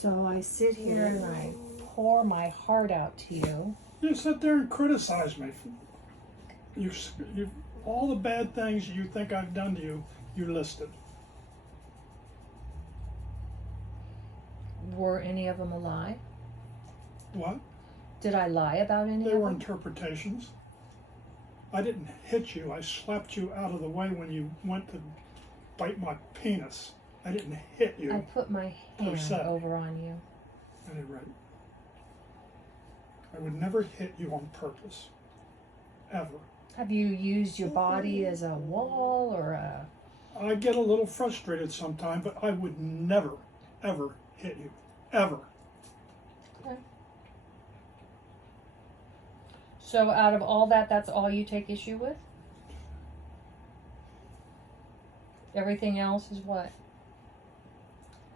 So I sit here and I pour my heart out to you. You sit there and criticize me. You, all the bad things you think I've done to you, you listed. Were any of them a lie? What? Did I lie about any They of were them? interpretations. I didn't hit you. I slapped you out of the way when you went to bite my penis. I didn't hit you. I put my hand se. over on you. At any rate, I would never hit you on purpose. Ever. Have you used your body as a wall or a... I get a little frustrated sometimes, but I would never, ever hit you. Ever. Okay. So out of all that, that's all you take issue with? Everything else is what?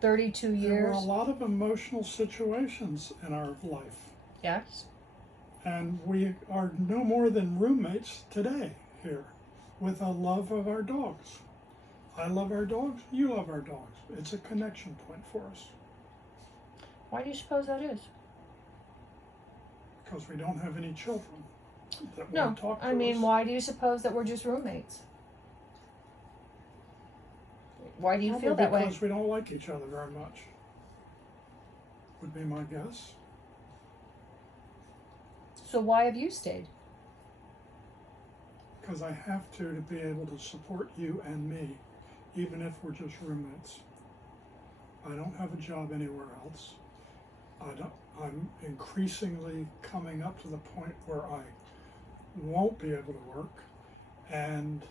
32 There were years? a lot of emotional situations in our life. Yes. And we are no more than roommates today here with a love of our dogs. I love our dogs, you love our dogs. It's a connection point for us. Why do you suppose that is? Because we don't have any children that No, want to talk to I mean, us. why do you suppose that we're just roommates? Why do you feel that way? Because we don't like each other very much. Would be my guess. So why have you stayed? Because I have to be able to support you and me, even if we're just roommates. I don't have a job anywhere else. I'm increasingly coming up to the point where I won't be able to work, and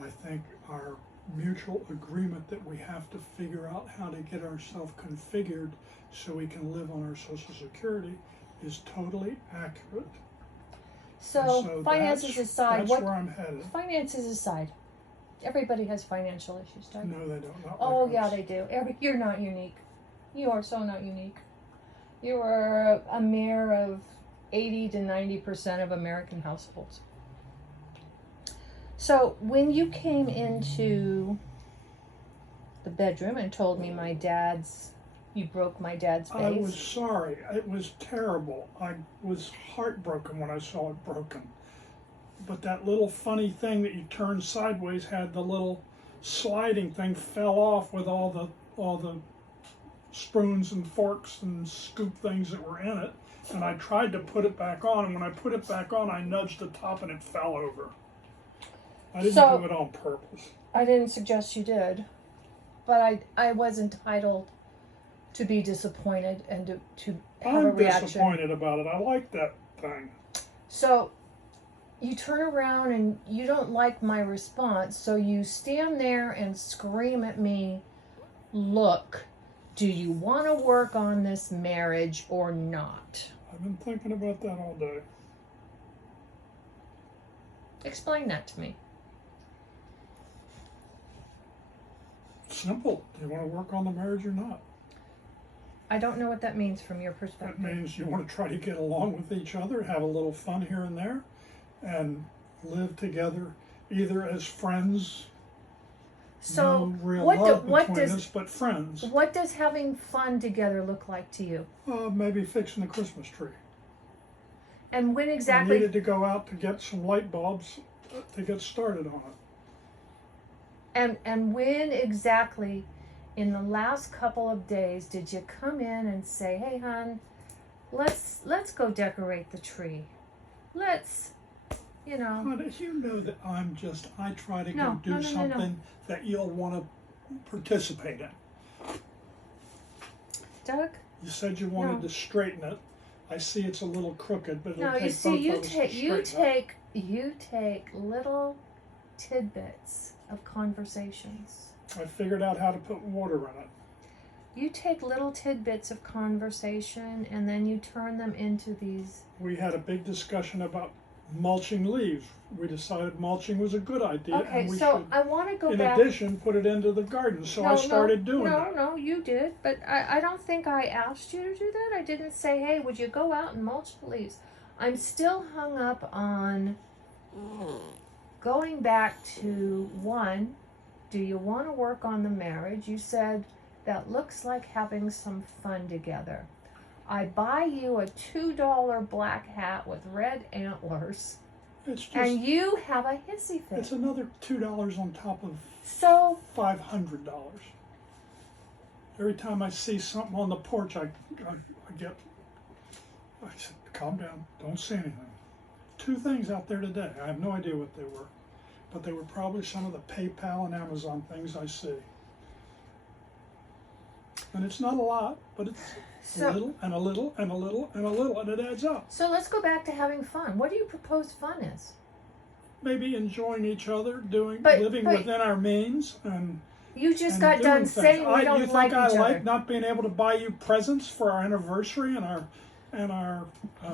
I think our mutual agreement that we have to figure out how to get ourselves configured so we can live on our Social Security is totally accurate. So, And finances aside, that's what where I'm headed. finances aside, everybody has financial issues, Doug. No, they don't. Not Oh like yeah, us. they do. You're not unique. You are so not unique. You are a mirror of 80 to 90% of American households. So when you came into the bedroom and told me you broke my dad's vase. I was sorry. It was terrible. I was heartbroken when I saw it broken. But that little funny thing that you turned sideways had the little sliding thing fell off with all the spoons and forks and scoop things that were in it. And I tried to put it back on, and when I put it back on, I nudged the top and it fell over. I didn't do it on purpose. I didn't suggest you did, but I was entitled to be disappointed and to have a I'm reaction. disappointed about it. I like that thing. So you turn around and you don't like my response, so you stand there and scream at me, "Look, do you want to work on this marriage or not?" I've been thinking about that all day. Explain that to me. Simple. Do you want to work on the marriage or not? I don't know what that means from your That perspective. means you want to try to get along with each other, have a little fun here and there, and live together either as friends, So no real what love what between does us, but friends. what does having fun together look like to you? Maybe fixing the Christmas tree. And when I exactly? needed to go out to get some light bulbs to get started on it. And when exactly in the last couple of days did you come in and say, "Hey, hon, let's go decorate the tree. Let's, you know." But you know that I try to No, go do no. something that you'll want to participate in. Doug? You said you wanted No. to straighten it. I see it's a little crooked, but it'll No, take you see, both of us to straighten it. you take little tidbits of conversations. I figured out how to put water in it. You take little tidbits of conversation and then you turn them into these. We had a big discussion about mulching leaves. We decided mulching was a good idea, Okay, and we so should, I want to go in back. addition, put it into the garden. So I started doing that. No, you did. But I don't think I asked you to do that. I didn't say, "Hey, would you go out and mulch the leaves?" I'm still hung up on going back to one, do you want to work on the marriage? You said that looks like having some fun together. I buy you a $2 black hat with red antlers, It's just, and you have a hissy fit. it's another $2 on top of So, $500. Every time I see something on the porch, I said, calm down, don't say anything. 2 things out there today. I have no idea what they were, but they were probably some of the PayPal and Amazon things I see. And it's not a lot, but it's a little and a little and a little and a little, and it adds up. so let's go back to having fun. What do you propose fun is? Maybe enjoying each other, living but- within our means, and You just and got doing done things. saying we You don't think like I each like other. not being able to buy you presents for our anniversary and our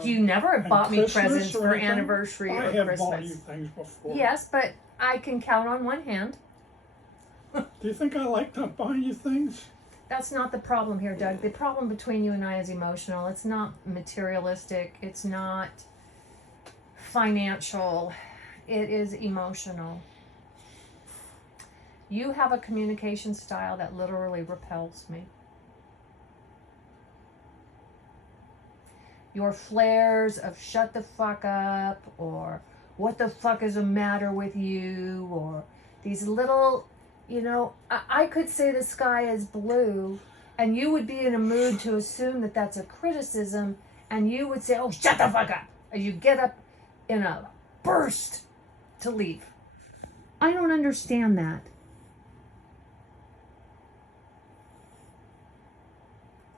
You never have and bought me Christmas presents or for anything? anniversary I or have Christmas. bought you things before. Yes, but I can count on one hand. Do you think I like not buying you things? That's not the problem here, Doug. The problem between you and I is emotional. It's not materialistic. It's not financial. It is emotional. You have a communication style that literally repels me. Your flares of shut the fuck up, or what the fuck is the matter with you, or these little, I could say the sky is blue, and you would be in a mood to assume that that's a criticism, and you would say, oh, shut the fuck up, and you get up in a burst to leave. I don't understand that.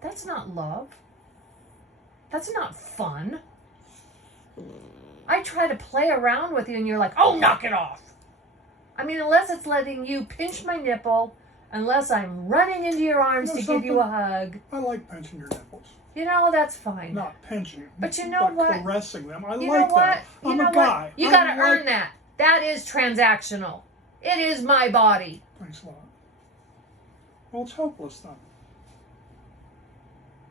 That's not love. That's not fun. I try to play around with you and you're like, oh, knock it off. I mean, unless it's letting you pinch my nipple, unless I'm running into your arms to give you a hug. I like pinching your nipples. That's fine. Not pinching, But you know what? Caressing them. I You like know what? that. I'm a guy. You I gotta like- earn that. That is transactional. It is my body. Thanks a lot. Well, it's hopeless then.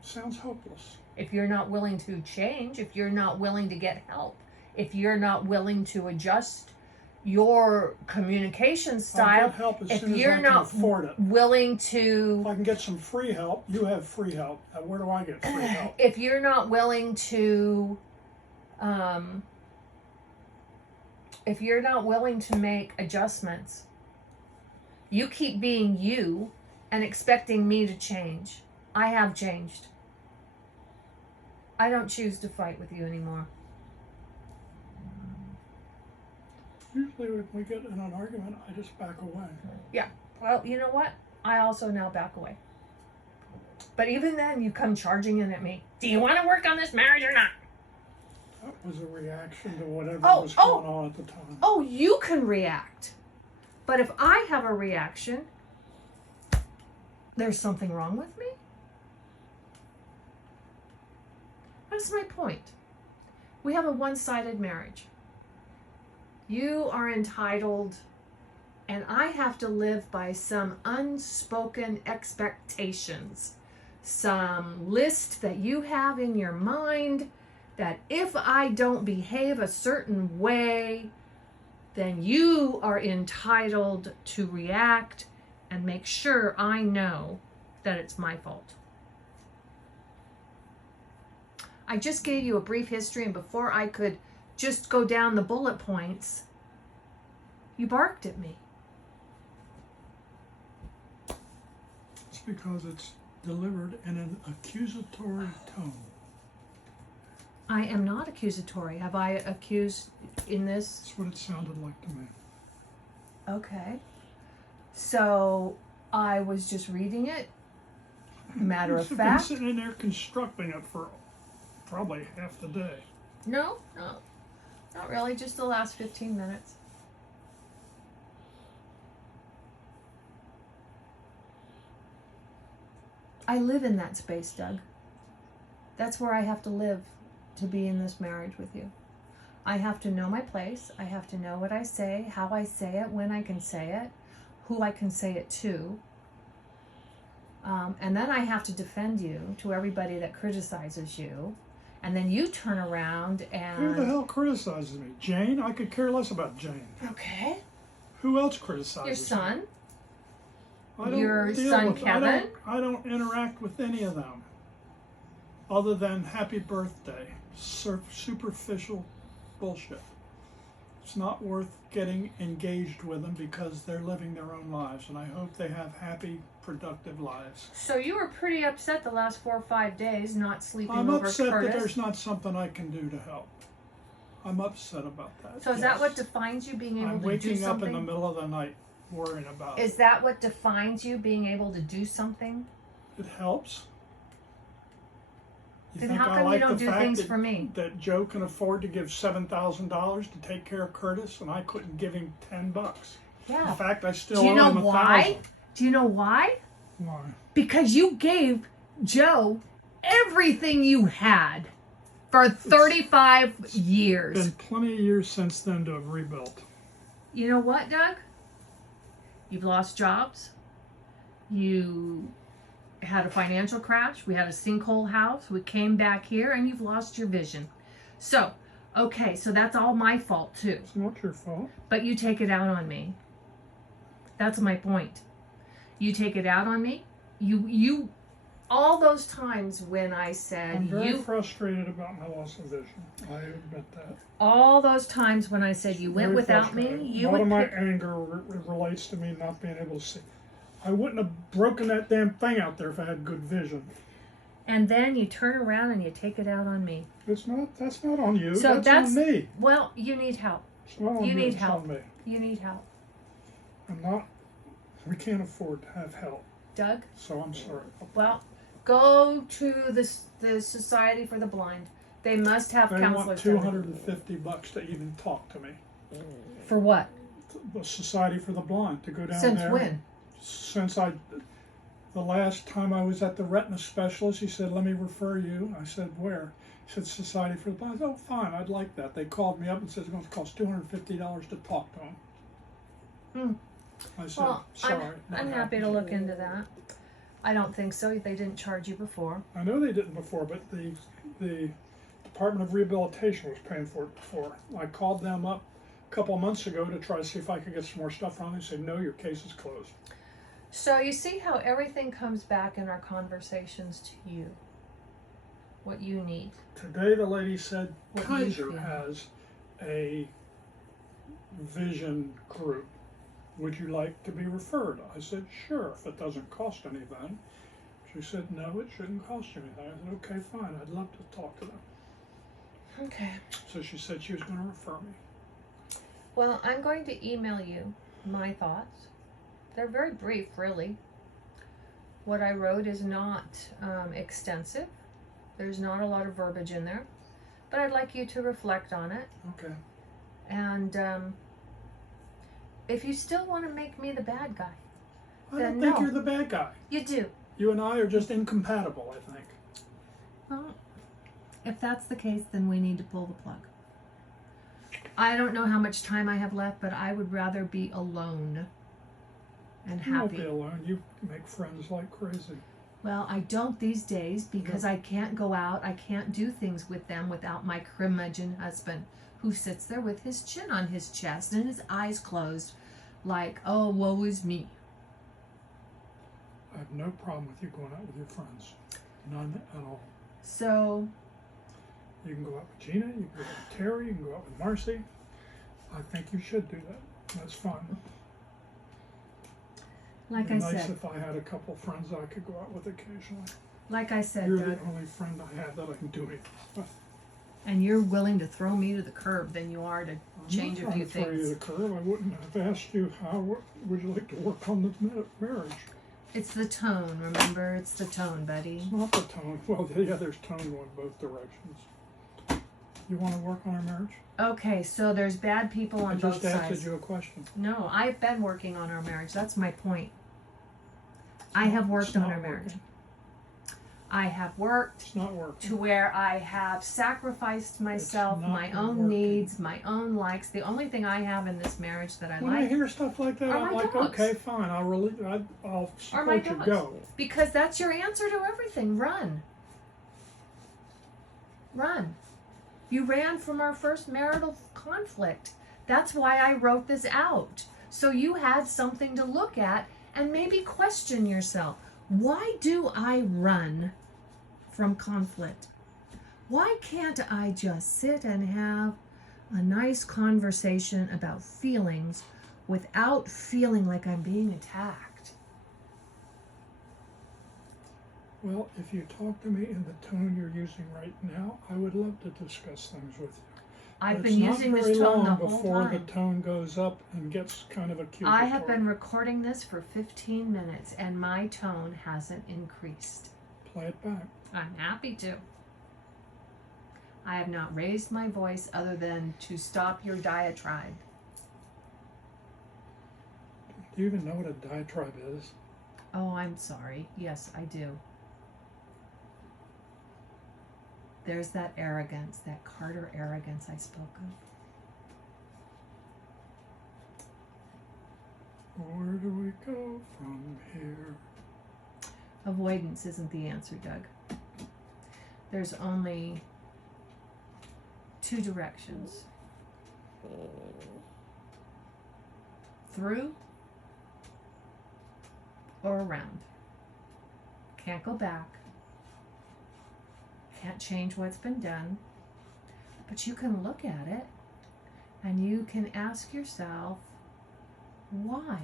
Sounds hopeless. If you're not willing to change, if you're not willing to get help, if you're not willing to adjust your communication I'll style, get help as if soon as you're I can not afford it. willing to, If I can get some free help, you have free help. Now, where do I get free help? if you're not willing to, if you're not willing to make adjustments, you keep being you and expecting me to change. I have changed. I don't choose to fight with you anymore. Usually when we get in an argument, I just back away. Yeah. Well, you know what? I also now back away. But even then, you come charging in at me. Do you want to work on this marriage or not? That was a reaction to whatever Oh, was going on at the time. Oh, you can react. But if I have a reaction, there's something wrong with me? That's my point. We have a one-sided marriage. You are entitled, and I have to live by some unspoken expectations, some list that you have in your mind that if I don't behave a certain way, then you are entitled to react and make sure I know that it's my fault. I just gave you a brief history, and before I could just go down the bullet points, you barked at me. It's because it's delivered in an accusatory tone. I am not accusatory. Have I accused in this? That's what it sounded like to me. Okay. So I was just reading it. Matter of You've fact. been sitting in there constructing it for probably half the day. No, not really. Just the last 15 minutes. I live in that space, Doug. That's where I have to live to be in this marriage with you. I have to know my place. I have to know what I say, how I say it, when I can say it, who I can say it to. And then I have to defend you to everybody that criticizes you. And then you turn around and... Who the hell criticizes me? Jane? I could care less about Jane. Okay. Who else criticizes Your son. me? I don't your deal son with, Kevin? I don't interact with any of them, other than happy birthday, superficial bullshit. It's not worth getting engaged with them because they're living their own lives, and I hope they have happy, productive lives. So you were pretty upset the last 4 or 5 days not sleeping I'm over upset Curtis. that there's not something I can do to help. I'm upset about that. So is that what defines you being able I'm to do waking up something? in the middle of the night worrying about Is it. that what defines you, being able to do something? It helps. You Then think how I come you like don't the do fact things that, for me? that Joe can afford to give $7,000 to take care of Curtis, and I couldn't give him $10? Yeah. In fact, I still Do you owe know him why? $1,000. Do you know why? Why? Because you gave Joe everything you had for 35 years. Been plenty of years since then to have rebuilt. You know what, Doug? You've lost jobs. You had a financial crash. We had a sinkhole house. We came back here and you've lost your vision. So, okay, so that's all my fault too. It's not your fault. But you take it out on me. That's my point. You take it out on me. You all those times when I said I'm very frustrated about my loss of vision. I admit that. all those times when I said you went Very without me, frustrated. you A lot would of my pick, anger relates to me not being able to see. I wouldn't have broken that damn thing out there if I had good vision. and then you turn around and you take it out on me. It's not. That's not on you. So that's on me. Well, you need help. It's not on You you. need It's help. on me. You need help. I'm not. We can't afford to have help. Doug? So I'm sorry. Well, go to the Society for the Blind. They must have They want counselors. $250 to even talk to me. For what? The Society for the Blind to go down Since there. when? Since the last time I was at the retina specialist, he said, "Let me refer you." I said, "Where?" He said, "Society for the Blind." Oh, fine, I'd like that. They called me up and said it's going to cost $250 to talk to him. Hmm. I said, Well, "Sorry." I'm happy to look into that. I don't think so. They didn't charge you before. I know they didn't before, but the Department of Rehabilitation was paying for it before. I called them up a couple of months ago to try to see if I could get some more stuff on. They said, "No, your case is closed." So you see how everything comes back in our conversations to you. What you need. Today the lady said What you Kaiser feel. has a vision group. Would you like to be referred? I said, "Sure, if it doesn't cost anything." She said, "No, it shouldn't cost you anything." I said, "Okay, fine, I'd love to talk to them." Okay. So she said she was going to refer me. Well, I'm going to email you my thoughts. They're very brief, really. What I wrote is not extensive. There's not a lot of verbiage in there. But I'd like you to reflect on it. Okay. And if you still want to make me the bad guy, I Then don't think no. you're the bad guy. you do. You and I are just incompatible, I think. Well, if that's the case, then we need to pull the plug. I don't know how much time I have left, but I would rather be alone and You won't happy. be alone. You make friends like crazy. Well, I don't these days because I can't go out. I can't do things with them without my curmudgeon husband who sits there with his chin on his chest and his eyes closed like, oh, woe is me. I have no problem with you going out with your friends. None at all. So, You can go out with Gina, you can go out with Terry, you can go out with Marcy. I think you should do that. That's fun. like It'd I be nice said, if I had a couple of friends I could go out with occasionally. like I said, You're Doug, the only friend I have that I can do it with. and you're willing to throw me to the curb than you are to change I'm a not few trying to throw you things. to the curb. I wouldn't have asked you would you like to work on the marriage. It's the tone, remember? It's the tone, buddy. It's not the tone. Well, yeah, there's tone going both directions. You want to work on our marriage? Okay, so there's bad people I on just both answered sides. you a question. No, I've been working on our marriage. That's my point. I have worked It's on not our marriage. working. I have worked It's not working. to where I have sacrificed myself, not my own working. needs, my own likes. The only thing I have in this marriage that I When I like, hear stuff like that, Are I'm my like, dogs. okay, fine. I'll Are my support you. dogs. Go. because that's your answer to everything. Run. Run. You ran from our first marital conflict. That's why I wrote this out. So you had something to look at And maybe question yourself, why do I run from conflict? Why can't I just sit and have a nice conversation about feelings without feeling like I'm being attacked? Well, if you talk to me in the tone you're using right now, I would love to discuss things with you. I've But been it's using not this very tone the long whole before time. the tone goes up and gets kind of accusatory. I have been recording this for 15 minutes and my tone hasn't increased. Play it back. I'm happy to. I have not raised my voice other than to stop your diatribe. Do you even know what a diatribe is? Oh, I'm sorry. Yes, I do. There's that arrogance, that Carter arrogance I spoke of. Where do we go from here? Avoidance isn't the answer, Doug. There's only two directions. Through or around. Can't go back. Can't change what's been done. But you can look at it and you can ask yourself, why?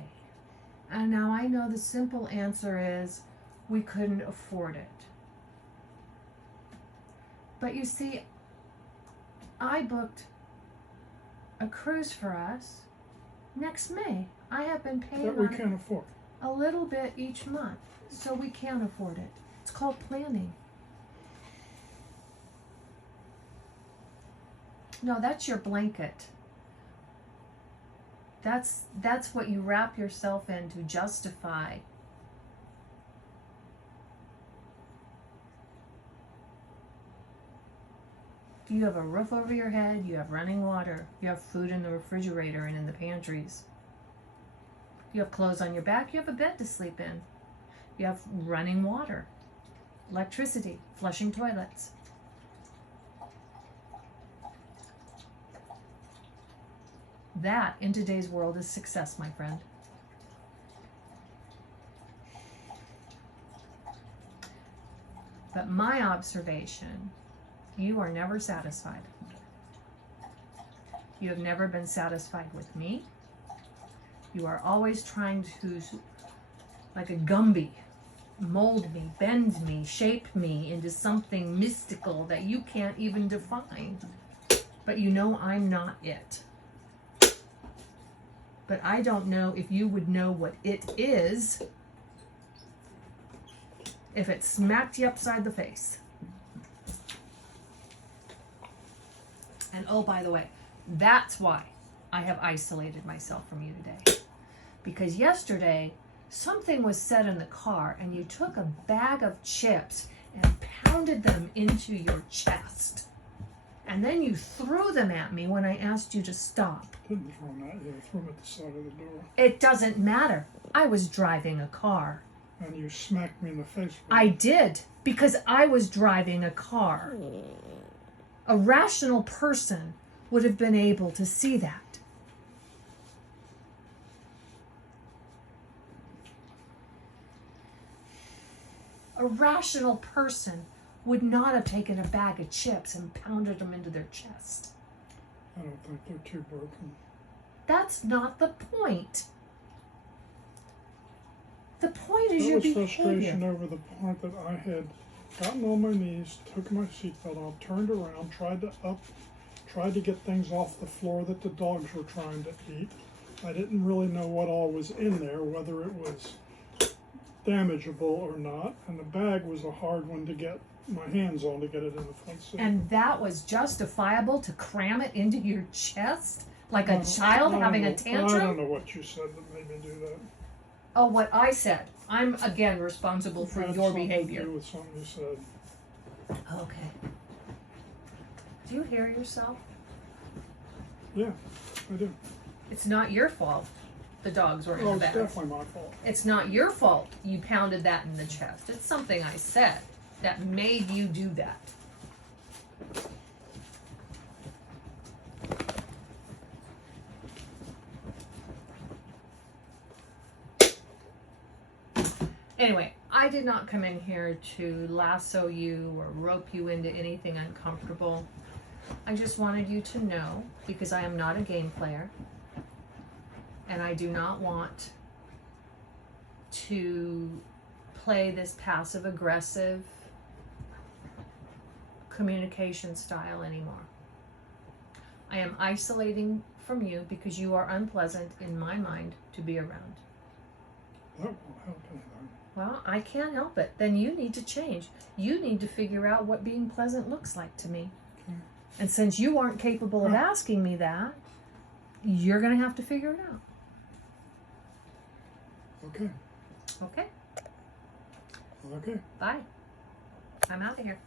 And now I know the simple answer is we couldn't afford it. But you see, I booked a cruise for us next May. I have been paying That we on it can't afford. a little bit each month, so we can afford it. It's called planning. No, that's your blanket. That's what you wrap yourself in to justify. You have a roof over your head, you have running water, you have food in the refrigerator and in the pantries. You have clothes on your back, you have a bed to sleep in. You have running water, electricity, flushing toilets. That, in today's world, is success, my friend. But my observation, you are never satisfied. You have never been satisfied with me. You are always trying to, like a Gumby, mold me, bend me, shape me into something mystical that you can't even define. But you know I'm not it. But I don't know if you would know what it is if it smacked you upside the face. And oh, by the way, that's why I have isolated myself from you today. Because yesterday, something was said in the car and you took a bag of chips and pounded them into your chest. And then you threw them at me when I asked you to stop. Didn't throw them at you. I threw them at the side of the door. It doesn't matter. I was driving a car. And you smacked me in the face with I it. did, because I was driving a car. A rational person would have been able to see that. A rational person would not have taken a bag of chips and pounded them into their chest. I don't think they're too broken. That's not the point. The point is That your was frustration behavior. over the part that I had gotten on my knees, took my seatbelt off, turned around, tried to get things off the floor that the dogs were trying to eat. I didn't really know what all was in there, whether it was damageable or not, and the bag was a hard one to get my hands on to get it in the front seat. And that was justifiable to cram it into your chest? Like a child having a I tantrum? don't know what you said that made me do that. Oh, what I said. I'm, again, responsible for It had your something to behavior. do with something you said. Okay. Do you hear yourself? Yeah, I do. It's not your fault the dogs were in Oh, the it's bag. definitely my fault. It's not your fault you pounded that in the chest. It's something I said that made you do that. I did not come in here to lasso you or rope you into anything uncomfortable. I just wanted you to know, because I am not a game player, and I do not want to play this passive aggressive communication style anymore. I am isolating from you because you are unpleasant in my mind to be around. That won't help anything. Well, I can't help it. Then you need to change. You need to figure out what being pleasant looks like to me. Okay. And since you aren't capable of asking me that, you're going to have to figure it out. Okay. Okay? Okay. Bye. I'm out of here.